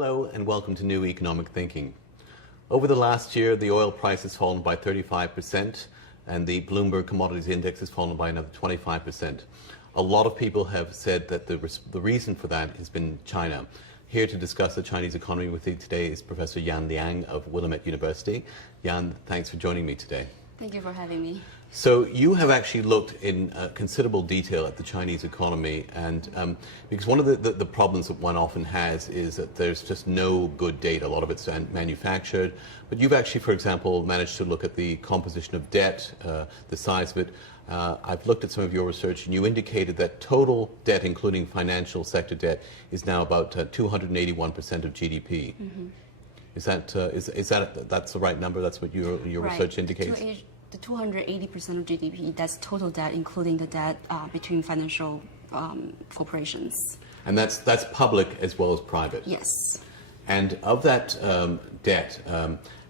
Hello and welcome to New Economic Thinking. Over the last year, the oil price has fallen by 35% and the Bloomberg Commodities Index has fallen by another 25%. A lot of people have said that the reason for that has been China. Here to discuss the Chinese economy with you today is Professor Yan Liang of Willamette University. Yan, thanks for joining me today. Thank you for having me. So you have actually looked in considerable detail at the Chinese economy, and because one of the problems that one often has is that there's just no good data. A lot of it's manufactured, but you've actually, for example, managed to look at the composition of debt, the size of it. I've looked at some of your research, and you indicated that total debt, including financial sector debt, is now about 281% of GDP. Mm-hmm. Is that's the right number? That's what your right. research indicates? The 280% of GDP, that's total debt, including the debt between financial corporations. And that's public as well as private? Yes. And of that debt,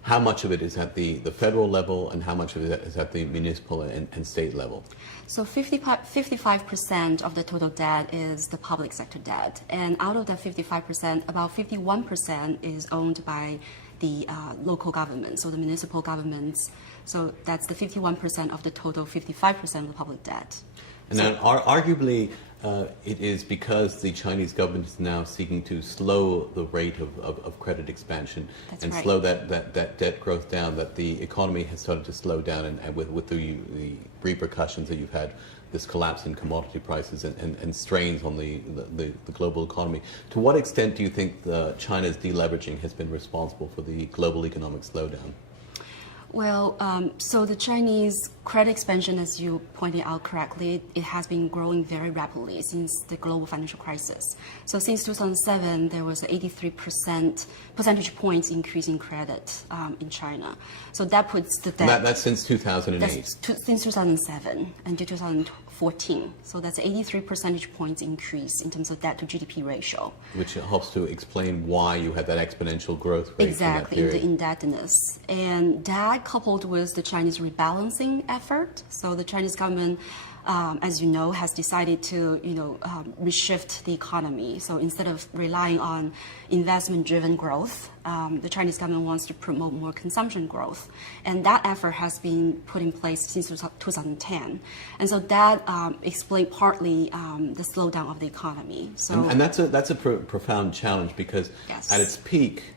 how much of it is at the federal level and how much of it is at the municipal and state level? So 55% of the total debt is the public sector debt. And out of that 55%, about 51% is owned by the local government, so the municipal governments. So that's the 51% of the total 55% of the public debt. And so, now, arguably, it is because the Chinese government is now seeking to slow the rate of credit expansion and right. slow that debt growth down, that the economy has started to slow down, and with the repercussions that you've had, this collapse in commodity prices and strains on the global economy. To what extent do you think China's deleveraging has been responsible for the global economic slowdown? Well, so the Chinese credit expansion, as you pointed out correctly, it has been growing very rapidly since the global financial crisis. So since 2007, there was an 83% percentage points increase in credit in China. So that puts the debt... That's since 2008? Since 2007 until 2014. So that's an 83 percentage points increase in terms of debt to GDP ratio. Which helps to explain why you had that exponential growth rate. Exactly, in the indebtedness. And that coupled with the Chinese rebalancing effort. So the Chinese government, as you know, has decided to reshift the economy. So instead of relying on investment-driven growth, the Chinese government wants to promote more consumption growth. And that effort has been put in place since 2010. And so that explained partly the slowdown of the economy. So, and that's a profound challenge because yes. At its peak,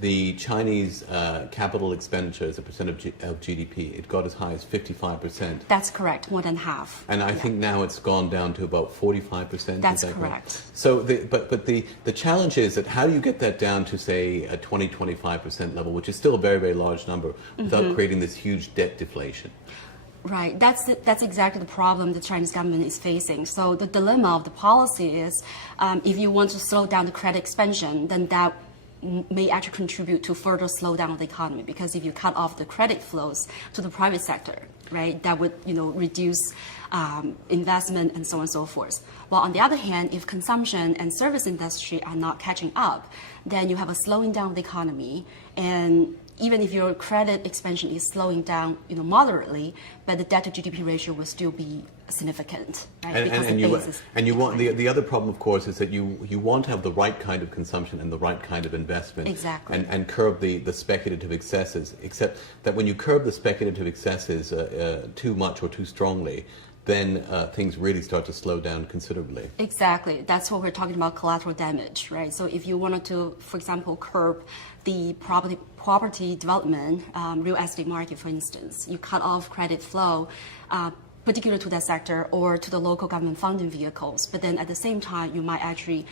the Chinese capital expenditure as a percent of GDP, it got as high as 55%. That's correct, more than half. And I think now it's gone down to about 45%. That's correct. So, but the challenge is that how do you get that down to, say, a 20-25% level, which is still a very, very large number, without creating this huge debt deflation? Right, that's exactly the problem the Chinese government is facing. So the dilemma of the policy is if you want to slow down the credit expansion, then that may actually contribute to further slowdown of the economy, because if you cut off the credit flows to the private sector, right, that would reduce investment and so on and so forth. While on the other hand, if consumption and service industry are not catching up, then you have a slowing down of the economy, and even if your credit expansion is slowing down, moderately, but the debt to GDP ratio will still be significant, right? And you want the other problem, of course, is that you want to have the right kind of consumption and the right kind of investment, exactly, and curb the speculative excesses. Except that when you curb the speculative excesses too much or too strongly, then things really start to slow down considerably. Exactly. That's what we're talking about, collateral damage, right? So if you wanted to, for example, curb the property development, real estate market, for instance, you cut off credit flow, particular to that sector or to the local government funding vehicles, but then at the same time, you might actually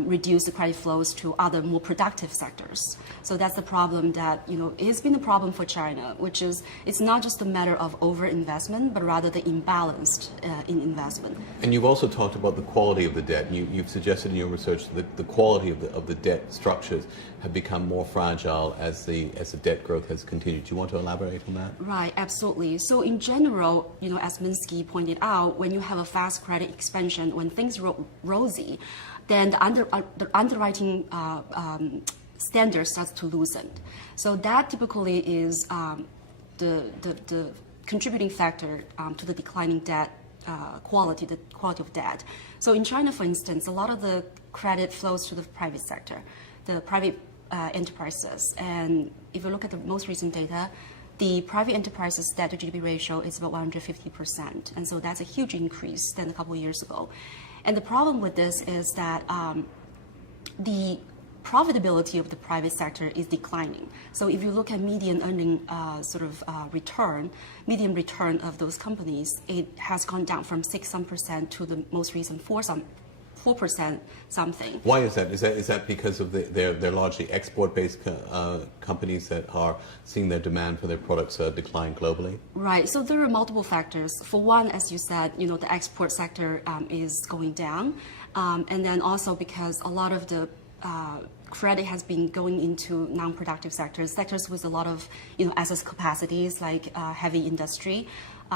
reduce the credit flows to other more productive sectors. So that's the problem that, it's been a problem for China, which is it's not just a matter of overinvestment, but rather the imbalance in investment. And you've also talked about the quality of the debt. You've suggested in your research that the quality of the debt structures have become more fragile as the debt growth has continued. Do you want to elaborate on that? Right, absolutely. So in general, as Minsky pointed out, when you have a fast credit expansion, when things are rosy, then the underwriting standard starts to loosen. So that typically is the contributing factor to the declining debt quality, the quality of debt. So in China, for instance, a lot of the credit flows to the private sector. the private enterprises. And if you look at the most recent data, the private enterprises debt to GDP ratio is about 150%. And so that's a huge increase than a couple of years ago. And the problem with this is that the profitability of the private sector is declining. So if you look at median earning return, median return of those companies, it has gone down from 6% to the most recent 4% something. Why is that? Is that because of they're largely export-based companies that are seeing their demand for their products decline globally? Right. So there are multiple factors. For one, as you said, the export sector is going down, and then also because a lot of the credit has been going into non-productive sectors with a lot of excess capacities like heavy industry,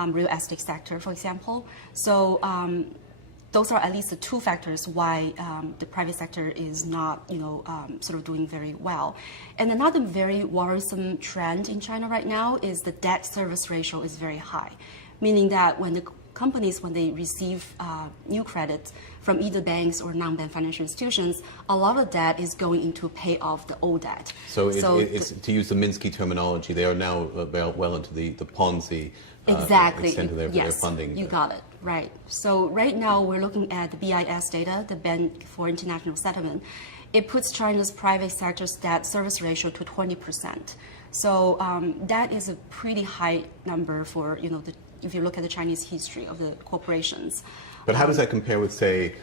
real estate sector, for example. So those are at least the two factors why the private sector is not doing very well. And another very worrisome trend in China right now is the debt service ratio is very high, meaning that when the companies, when they receive new credit from either banks or non-bank financial institutions, a lot of debt is going into pay off the old debt. So it's to use the Minsky terminology, they are now well into the Ponzi extent of their funding. You got it, right. So right now we're looking at the BIS data, the Bank for International Settlement. It puts China's private sector's debt service ratio to 20%. So that is a pretty high number for, if you look at the Chinese history of the corporations. But how does that compare with, say,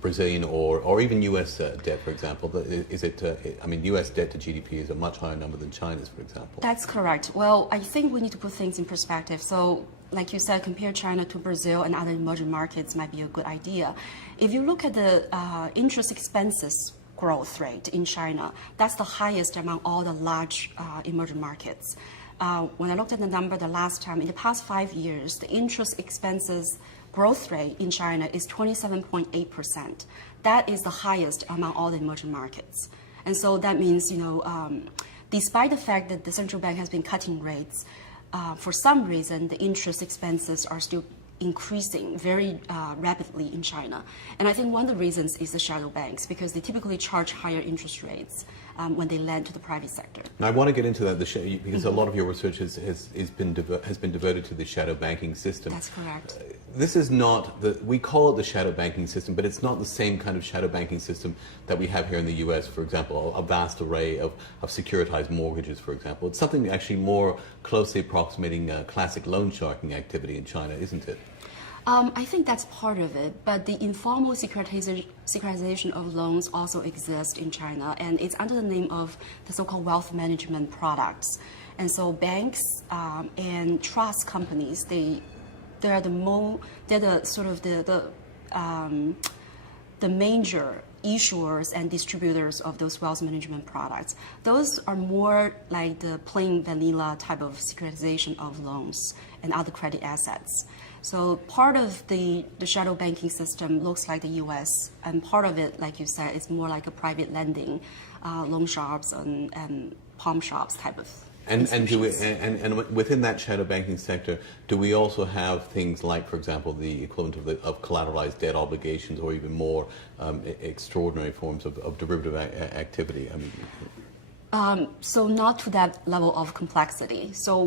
Brazilian or even U.S. debt, for example? Is it? U.S. debt to GDP is a much higher number than China's, for example. That's correct. Well, I think we need to put things in perspective. So, like you said, compare China to Brazil and other emerging markets might be a good idea. If you look at the interest expenses growth rate in China, that's the highest among all the large emerging markets. When I looked at the number the last time, in the past 5 years, the interest expenses growth rate in China is 27.8%. That is the highest among all the emerging markets. And so that means, despite the fact that the central bank has been cutting rates, for some reason, the interest expenses are still increasing very rapidly in China. And I think one of the reasons is the shadow banks, because they typically charge higher interest rates when they lend to the private sector. Now, I want to get into that because a lot of your research has been devoted to the shadow banking system. That's correct. This is not we call it the shadow banking system, but it's not the same kind of shadow banking system that we have here in the U.S. For example, a vast array of securitized mortgages, for example. It's something actually more closely approximating classic loan sharking activity in China, isn't it? I think that's part of it, but the informal securitization of loans also exists in China, and it's under the name of the so-called wealth management products. And so banks and trust companies, they're the major issuers and distributors of those wealth management products. Those are more like the plain vanilla type of securitization of loans and other credit assets. So part of the shadow banking system looks like the U.S., and part of it, like you said, is more like a private lending, loan shops and pawn shops type of. And within that shadow banking sector, do we also have things like, for example, the equivalent of collateralized debt obligations, or even more extraordinary forms of derivative activity? So not to that level of complexity. So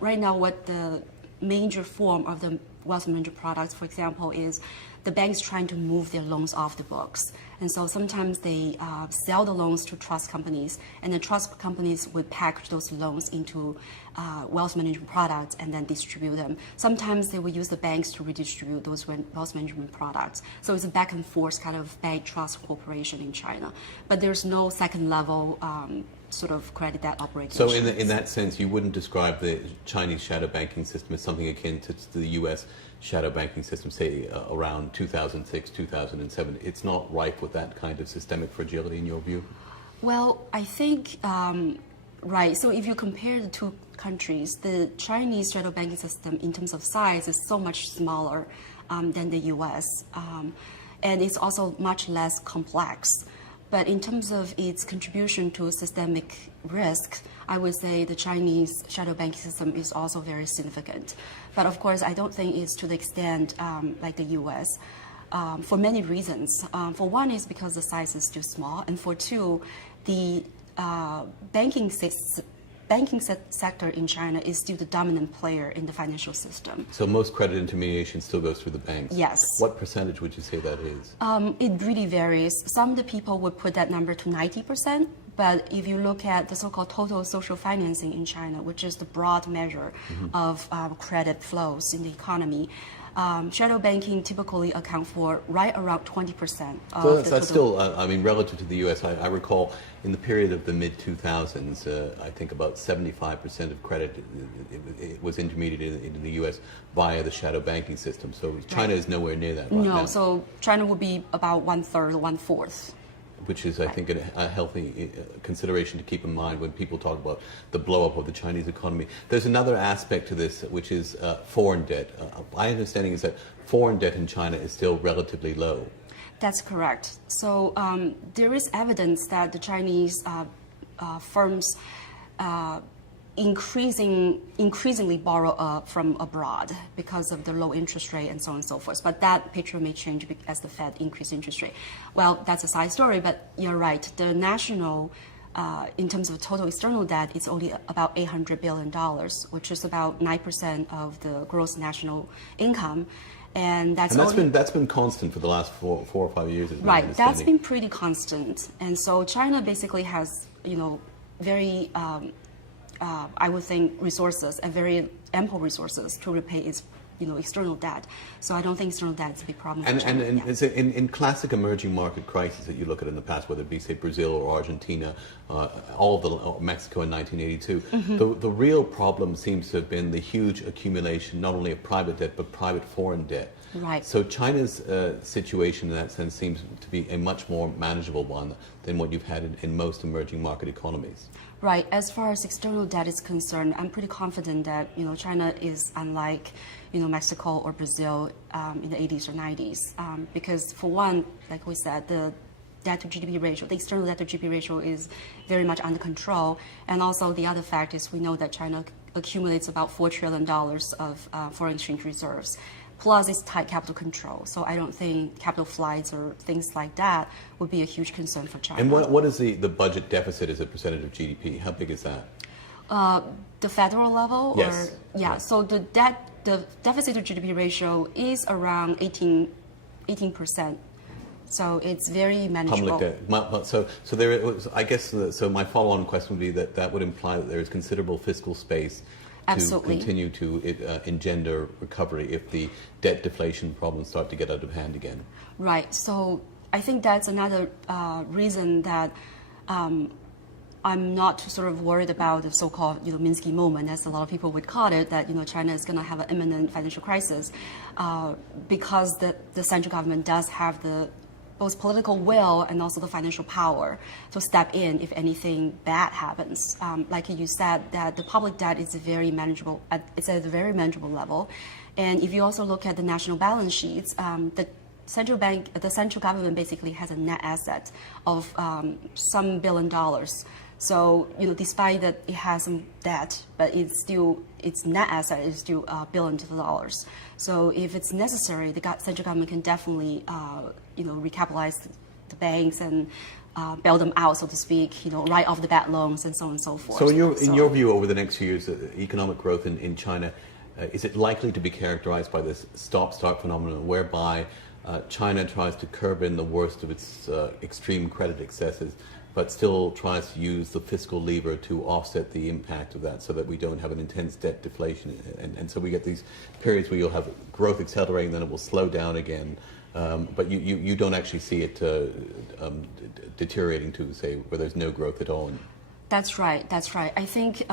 right now, what the major form of the wealth management products, for example, is the banks trying to move their loans off the books. And so sometimes they sell the loans to trust companies, and the trust companies would package those loans into wealth management products and then distribute them. Sometimes they will use the banks to redistribute those wealth management products. So it's a back and forth kind of bank trust corporation in China. But there's no second level credit debt operations. So in that sense, you wouldn't describe the Chinese shadow banking system as something akin to the U.S. shadow banking system, say around 2006, 2007. It's not rife with that kind of systemic fragility in your view? Well, I think, right. So if you compare the two countries, the Chinese shadow banking system in terms of size is so much smaller than the U.S. And it's also much less complex. But in terms of its contribution to systemic risk, I would say the Chinese shadow banking system is also very significant. But of course, I don't think it's to the extent like the U.S. for many reasons. For one is because the size is too small, and for two, the banking sector in China is still the dominant player in the financial system. So most credit intermediation still goes through the banks? Yes. What percentage would you say that is? It really varies. Some of the people would put that number to 90%, but if you look at the so-called total social financing in China, which is the broad measure of credit flows in the economy, shadow banking typically account for right around 20% of So the that's total. still, I mean, relative to the U.S., I recall in the period of the mid-2000s, I think about 75% of credit it was intermediated in the U.S. via the shadow banking system. So China is nowhere near that right now. No, so China would be about 1/3 or 1/4. Which is, I think, a healthy consideration to keep in mind when people talk about the blow-up of the Chinese economy. There's another aspect to this, which is foreign debt. My understanding is that foreign debt in China is still relatively low. That's correct. So there is evidence that the Chinese firms increasingly borrow from abroad because of the low interest rate and so on and so forth. But that picture may change as the Fed increase interest rate. Well, that's a side story, but you're right. The national, in terms of total external debt, it's only about $800 billion, which is about 9% of the gross national income. And that's been constant for the last four or 5 years. Right, that's been pretty constant. And so China basically has, very I would think resources and very ample resources to repay its external debt. So I don't think external debt is a big problem. Is it in classic emerging market crises that you look at in the past, whether it be, say, Brazil or Argentina, Mexico in 1982, the real problem seems to have been the huge accumulation not only of private debt but private foreign debt. Right. So China's situation in that sense seems to be a much more manageable one than what you've had in most emerging market economies. Right. As far as external debt is concerned, I'm pretty confident that China is unlike Mexico or Brazil in the 80s or 90s, because for one, like we said, the debt to GDP ratio, the external debt to GDP ratio is very much under control, and also the other fact is we know that China accumulates about $4 trillion of foreign exchange reserves. Plus, it's tight capital control. So I don't think capital flights or things like that would be a huge concern for China. And what is the budget deficit as a percentage of GDP? How big is that? The federal level? Yes. Or, yeah. So the deficit to GDP ratio is around 18%. So it's very manageable. Public debt. So there was, I guess. So my follow-on question would be that would imply that there is considerable fiscal space to continue to engender recovery if the debt deflation problems start to get out of hand again. Right. So I think that's another reason that I'm not sort of worried about the so-called Minsky moment, as a lot of people would call it, that China is going to have an imminent financial crisis, because the central government does have the both political will and also the financial power to step in if anything bad happens. Like you said, that the public debt is very manageable. It's at a very manageable level, and if you also look at the national balance sheets, the central government basically has a net asset of some $1 billion. So despite that it has some debt, but its net asset is still $1 billion. So if it's necessary, the central government can definitely recapitalize the banks and bail them out, so to speak. Write off the bad loans and so on and so forth. So in your view, over the next few years, economic growth in China, is it likely to be characterized by this stop-start phenomenon, whereby China tries to curb in the worst of its extreme credit excesses, but still tries to use the fiscal lever to offset the impact of that, so that we don't have an intense debt deflation, and so we get these periods where you'll have growth accelerating, then it will slow down again, but you don't actually see it deteriorating to, say, where there's no growth at all. That's right. I think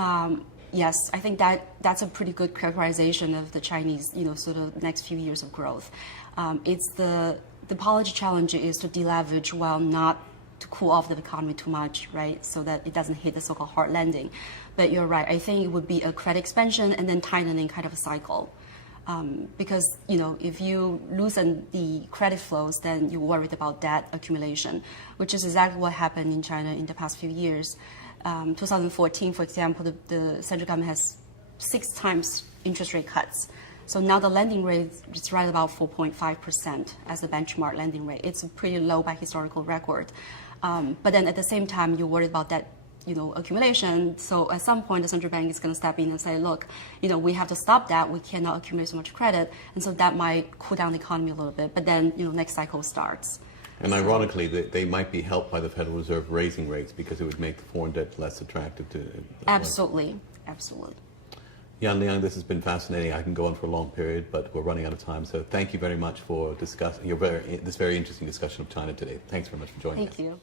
yes, I think that's a pretty good characterization of the Chinese sort of next few years of growth. It's the policy challenge is to deleverage while not to cool off the economy too much, right? So that it doesn't hit the so-called hard landing. But you're right. I think it would be a credit expansion and then tightening kind of a cycle. Because if you loosen the credit flows, then you're worried about debt accumulation, which is exactly what happened in China in the past few years. 2014, for example, the central government has 6 times interest rate cuts. So now the lending rate is right about 4.5% as a benchmark lending rate. It's pretty low by historical record. But then at the same time, you're worried about that, accumulation. So at some point, the central bank is going to step in and say, look, we have to stop that. We cannot accumulate so much credit. And so that might cool down the economy a little bit. But then, next cycle starts. And ironically, they might be helped by the Federal Reserve raising rates because it would make the foreign debt less attractive to... Absolutely. Absolutely. Yan Liang, this has been fascinating. I can go on for a long period, but we're running out of time. So thank you very much for discussing this very interesting discussion of China today. Thanks very much for joining us. Thank you.